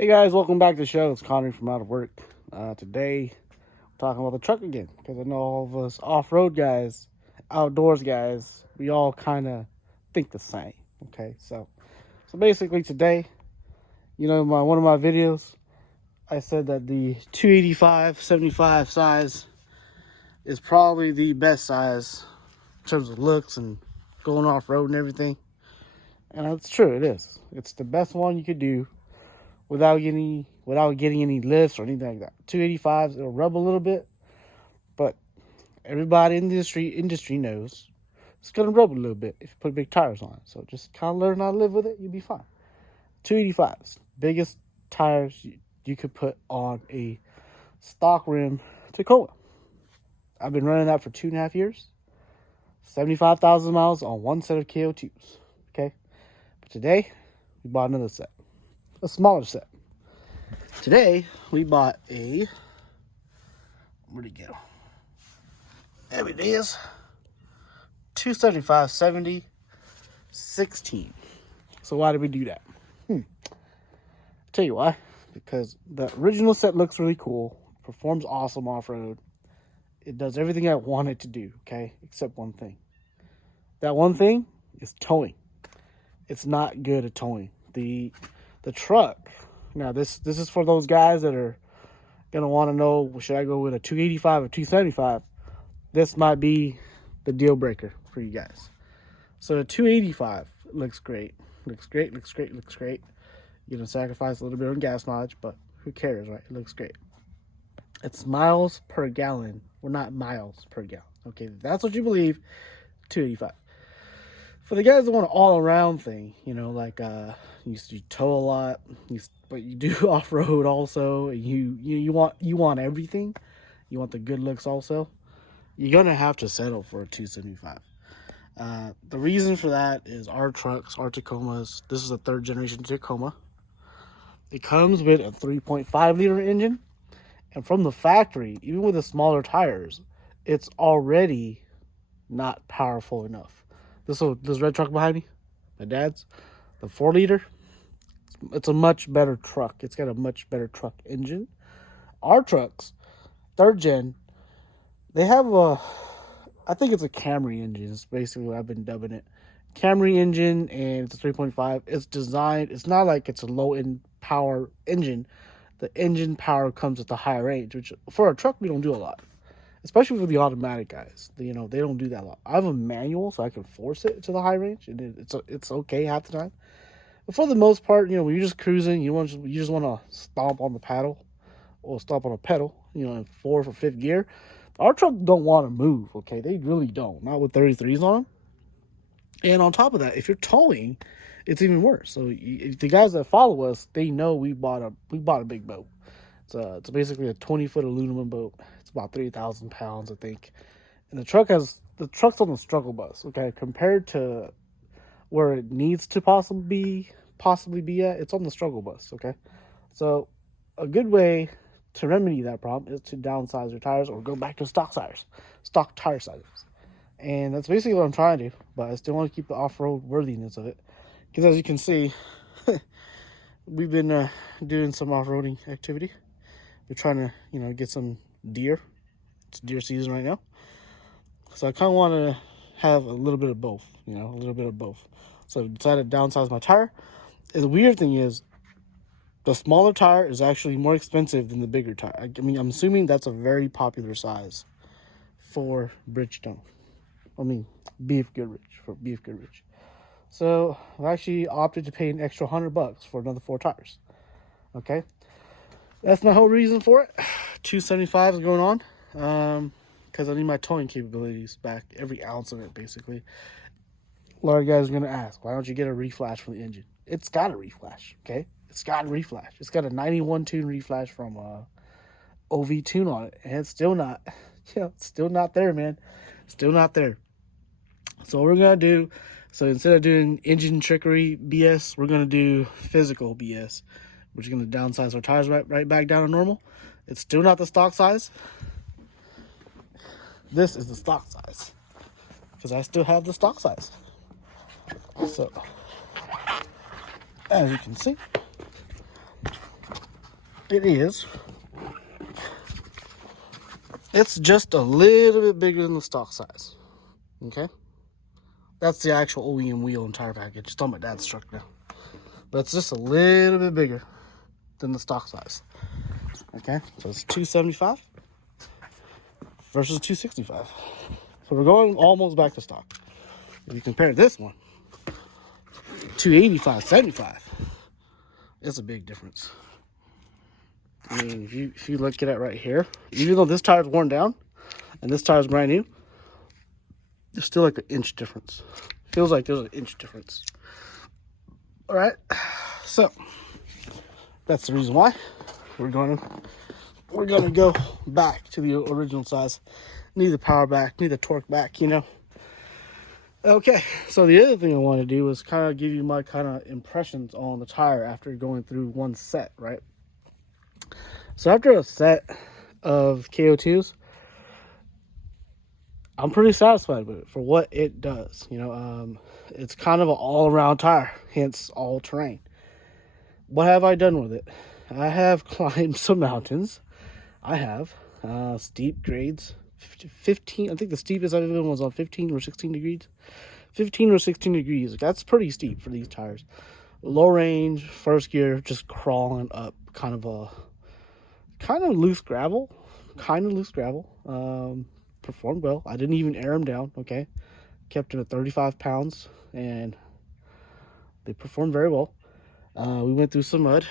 Hey guys, welcome back to the show. It's Connery from Out of Work. Today, we're talking about the truck again because I know all of us off-road guys, outdoors guys, we all kind of think the same. Okay, so basically today, one of my videos, I said that the 285/75 size is probably the best size in terms of looks and going off-road and everything, and that's true. It is. It's the best one you could do without getting any lifts or anything like that. 285s, it'll rub a little bit, but everybody in the industry knows it's gonna rub a little bit if you put big tires on it. So just kind of learn how to live with it, you'll be fine. 285s, biggest tires you could put on a stock rim Tacoma. I've been running that for 2.5 years. 75,000 miles on one set of KO2s. Okay, but today we bought another set. A smaller set. Today we bought a, where'd it go? There it is. 275/70 16. So why did we do that? I'll tell you why. Because the original set looks really cool, performs awesome off-road. It does everything I want it to do, okay? Except one thing. That one thing is towing. It's not good at towing. The truck, now this is for those guys that are gonna want to know, should I go with a 285 or 275? This might be the deal breaker for you guys. So the 285 looks great. You're gonna sacrifice a little bit on gas mileage, but who cares, right? It looks great. It's miles per gallon. Well, not miles per gallon. Okay, if that's what you believe, 285. For the guys that want an all-around thing, like you tow a lot, but you do off-road also, and you want everything. You want the good looks also. You're gonna have to settle for a 275. The reason for that is our trucks, our Tacomas. This is a third generation Tacoma. It comes with a 3.5 liter engine, and from the factory, even with the smaller tires, it's already not powerful enough. This red truck behind me, my dad's, the 4 liter, it's a much better truck. It's got a much better truck engine. Our trucks, third gen, they have I think it's a Camry engine. It's basically what I've been dubbing it. Camry engine, and it's a 3.5. It's designed, it's not like it's a low-end power engine. The engine power comes with the high range, which for a truck, we don't do a lot. Especially for the automatic guys, they don't do that a lot. I have a manual, so I can force it to the high range, and it's okay half the time. But for the most part, when you're just cruising, you just want to stomp on the paddle, or stomp on a pedal, in 4th or 5th gear. Our truck don't want to move. Okay, they really don't. Not with 33s on them. And on top of that, if you're towing, it's even worse. So if the guys that follow us, they know we bought a big boat. It's basically a 20-foot aluminum boat. It's about 3,000 pounds, I think. And the truck's on the struggle bus, okay? Compared to where it needs to possibly be at, it's on the struggle bus, okay? So a good way to remedy that problem is to downsize your tires or go back to stock tire sizes. And that's basically what I'm trying to do, but I still want to keep the off-road worthiness of it. Because as you can see, we've been doing some off-roading activity. We're trying to, get some deer. It's deer season right now. So I kind of want to have a little bit of both, So I decided to downsize my tire. And the weird thing is, the smaller tire is actually more expensive than the bigger tire. I'm assuming that's a very popular size for Bridgestone. Beef Goodrich. So I've actually opted to pay an extra $100 for another 4 tires. Okay. That's my whole reason for it. 275 is going on. Because I need my towing capabilities back. Every ounce of it, basically. A lot of guys are going to ask, why don't you get a reflash for the engine? It's got a reflash, okay? It's got a reflash. It's got a 91 tune reflash from OV tune on it. And it's still not, it's still not there, man. Still not there. So what we're going to do, so instead of doing engine trickery BS, we're going to do physical BS. We're just going to downsize our tires right back down to normal. It's still not the stock size. This is the stock size. Because I still have the stock size. So, as you can see, it is. It's just a little bit bigger than the stock size. Okay? That's the actual OEM wheel and tire package. It's on my dad's truck now. But it's just a little bit bigger than the stock size. Okay? So it's $275 versus $265. So we're going almost back to stock. If you compare this one, $285, $75. It's a big difference. I mean, if you look at it right here, even though this tire's worn down and this tire's brand new, there's still like an inch difference. Feels like there's an inch difference. All right, so that's the reason why we're gonna go back to the original size. Need the power back, need the torque back, you know. Okay, so the other thing I want to do is kind of give you my kind of impressions on the tire after going through one set, right? So after a set of KO2s, I'm pretty satisfied with it for what it does. You know, it's kind of an all-around tire, hence all terrain. What have I done with it? I have climbed some mountains. I have steep grades. 15, I think the steepest I've ever been was on 15 or 16 degrees. 15 or 16 degrees. That's pretty steep for these tires. Low range, first gear, just crawling up, kind of loose gravel. Performed well. I didn't even air them down, okay? Kept them at 35 pounds, and they performed very well. We went through some mud,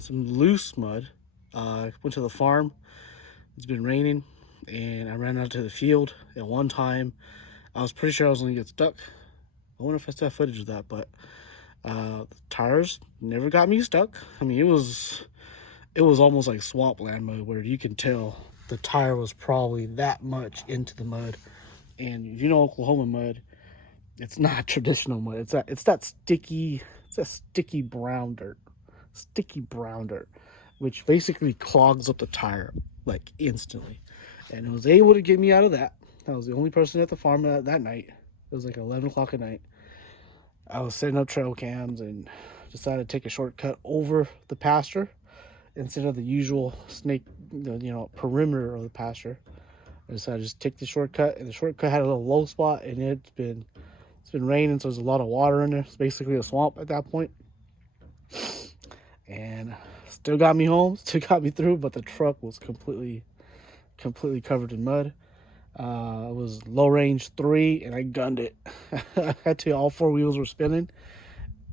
some loose mud. Went to the farm. It's been raining, and I ran out to the field at one time. I was pretty sure I was going to get stuck. I wonder if I still have footage of that, but the tires never got me stuck. I mean, it was almost like swampland mud, where you can tell the tire was probably that much into the mud. And you know, Oklahoma mud, it's not traditional mud. It's that sticky brown dirt, which basically clogs up the tire like instantly. And it was able to get me out of that. I was the only person at the farm that night. It was like 11 o'clock at night. I was setting up trail cams and decided to take a shortcut over the pasture instead of the usual snake, perimeter of the pasture. I decided to just take the shortcut, and the shortcut had a little low spot, and it's been raining, so there's a lot of water in there. It's basically a swamp at that point. And still got me home, still got me through, but the truck was completely covered in mud. It was low range 3, and I gunned it. I had to, all 4 wheels were spinning,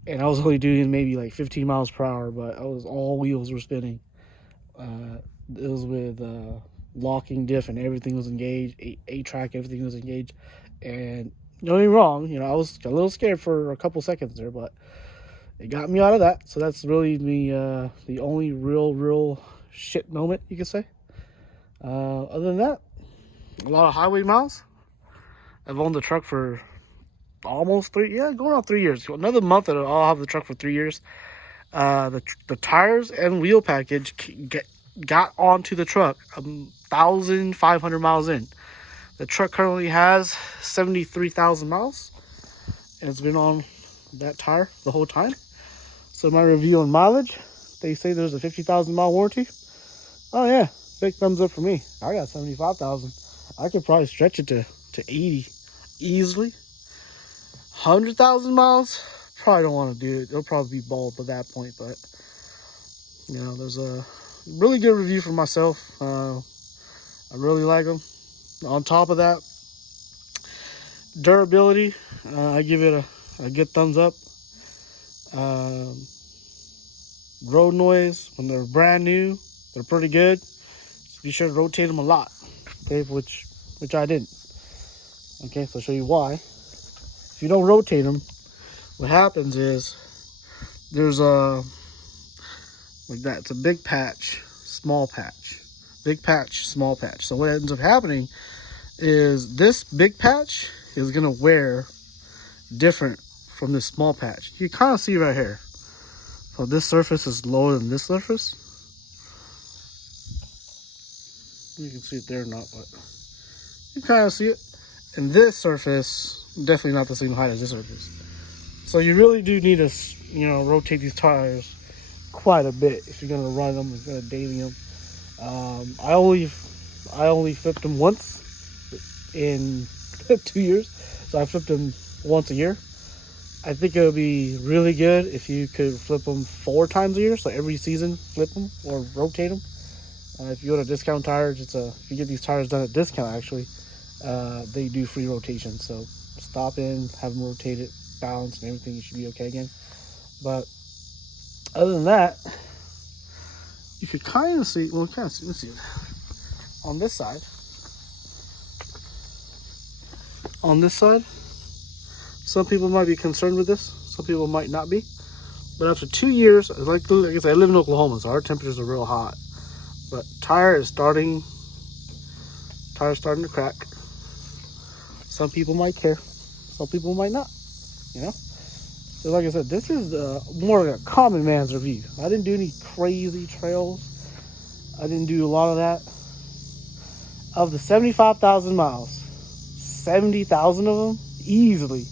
and I was only doing maybe like 15 miles per hour, but all wheels were spinning. It was with locking diff, and everything was engaged, 8-track, everything was engaged. And don't get me wrong, I was a little scared for a couple seconds there, but it got me out of that. So that's really the only real shit moment, you could say. Other than that, a lot of highway miles. I've owned the truck for almost going on 3 years. Another month and I'll have the truck for 3 years. The tires and wheel package got onto the truck 1,500 miles in. The truck currently has 73,000 miles, and it's been on that tire the whole time. So my review on mileage, they say there's a 50,000 mile warranty. Oh yeah, big thumbs up for me. I got 75,000. I could probably stretch it to 80 easily. 100,000 miles, probably don't want to do it. It'll probably be bald by that point, but there's a really good review for myself. I really like them. On top of that, durability, I give it a good thumbs up. Road noise, when they're brand new, they're pretty good. So be sure to rotate them a lot, okay, which I didn't. Okay, so I'll show you why. If you don't rotate them, what happens is there's like that. It's a big patch, small patch, big patch, small patch. So what ends up happening is this big patch is gonna wear different from this small patch. You kind of see right here. So this surface is lower than this surface. You can see it there or not, but you kind of see it. And this surface, definitely not the same height as this surface. So you really do need to, rotate these tires quite a bit if you're gonna run them, if you're gonna daily them. I only flipped them once in 2 years, so I flipped them once a year. I think it would be really good if you could flip them 4 times a year, so every season flip them or rotate them. If you go to Discount Tires, if you get these tires done at discount, actually, they do free rotation. So stop in, have them rotated, balance, and everything. You should be okay again. But other than that, you could kind of see. Well, let's see. On this side. Some people might be concerned with this. Some people might not be. But after 2 years, like I said, I live in Oklahoma, so our temperatures are real hot. But tire's starting to crack. Some people might care. Some people might not. You know? So like I said, this is more like a common man's review. I didn't do any crazy trails. I didn't do a lot of that. Of the 75,000 miles, 70,000 of them easily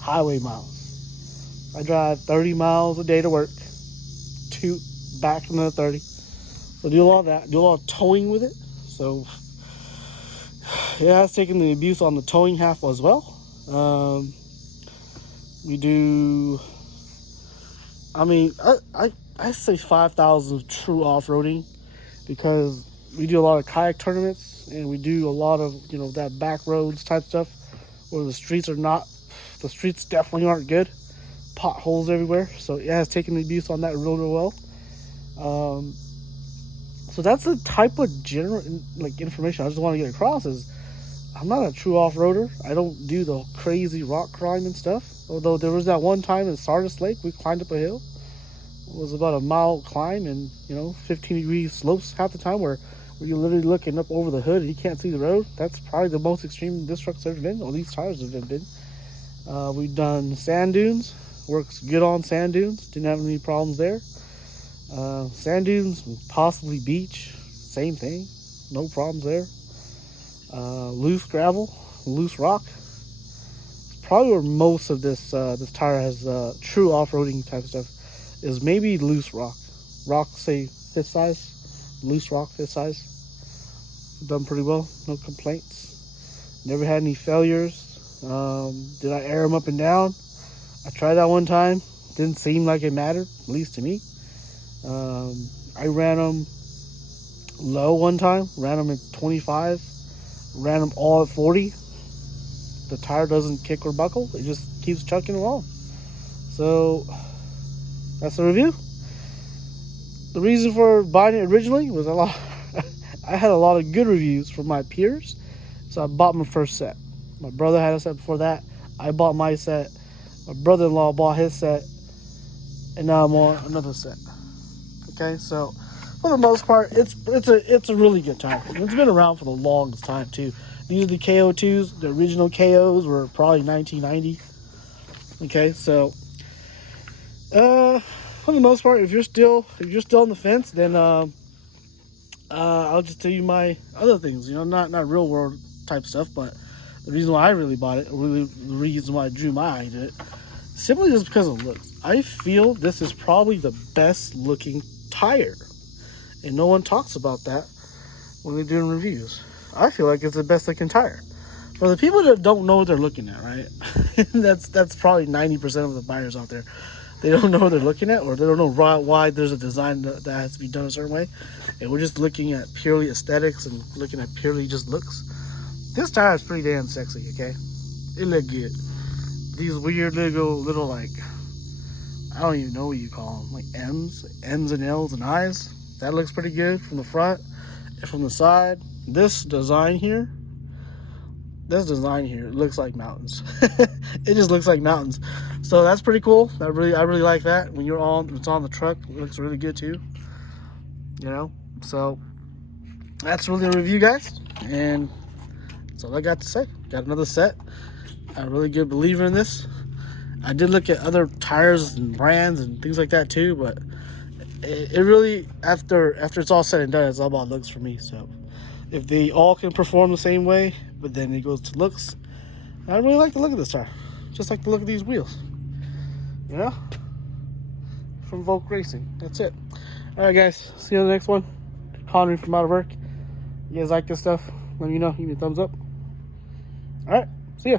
highway miles. I drive 30 miles a day to work, back another 30. So do a lot of that, do a lot of towing with it. So it has taken the abuse on the towing half as well. We do, I say 5,000 true off-roading, because we do a lot of kayak tournaments, and we do a lot of, that back roads type stuff where the streets definitely aren't good. Potholes everywhere. So it has taken the abuse on that real well. So that's the type of general information I just want to get across is I'm not a true off-roader. I don't do the crazy rock climbing stuff. Although there was that one time in Sardis Lake, we climbed up a hill. It was about a mile climb and, 15-degree slopes half the time where you're literally looking up over the hood and you can't see the road. That's probably the most extreme this truck's ever been, or these tires have been. We've done sand dunes. Works good on sand dunes. Didn't have any problems there. Sand dunes, possibly beach. Same thing. No problems there. Loose gravel, loose rock. Probably where most of this tire has true off-roading type stuff is maybe loose rock. Rock, say, fifth size. Loose rock, fifth size. Done pretty well. No complaints. Never had any failures. Did I air them up and down? I tried that one time. Didn't seem like it mattered, at least to me. I ran them low one time. Ran them at 25. Ran them all at 40. The tire doesn't kick or buckle. It just keeps chucking along. So that's the review. The reason for buying it originally was I had a lot of good reviews from my peers, so I bought my first set. My brother had a set before that. I bought my set. My brother-in-law bought his set, and now I'm on another set. Okay, so for the most part, it's a really good tire. It's been around for the longest time too. These are the KO2s. The original KOs were probably 1990. Okay, so for the most part, if you're still on the fence, then I'll just tell you my other things. Not real world type stuff, but the reason why I really bought it, really the reason why I drew my eye to it, simply just because of looks. I feel this is probably the best looking tire, and no one talks about that when they're doing reviews. I feel like it's the best looking tire. For the people that don't know what they're looking at, right? that's probably 90% of the buyers out there. They don't know what they're looking at, or they don't know why there's a design that has to be done a certain way. And we're just looking at purely aesthetics and looking at purely just looks. This tire is pretty damn sexy, okay? It look good. These weird little I don't even know what you call them, like M's and L's and I's. That looks pretty good from the front and from the side. This design here looks like mountains. It just looks like mountains. So that's pretty cool. I really like that. When it's on the truck, it looks really good too. So that's really a review, guys. And that's all I got to say. Got another set. I'm a really good believer in this. I did look at other tires and brands and things like that too, but it really, after it's all said and done, it's all about looks for me. So if they all can perform the same way, but then it goes to looks, I really like the look of this tire. Just like the look of these wheels. For from Volk Racing. That's it. Alright guys, see you on the next one. Connery from Out of Work. You guys like this stuff? Let me know. Give me a thumbs up. Alright, see ya.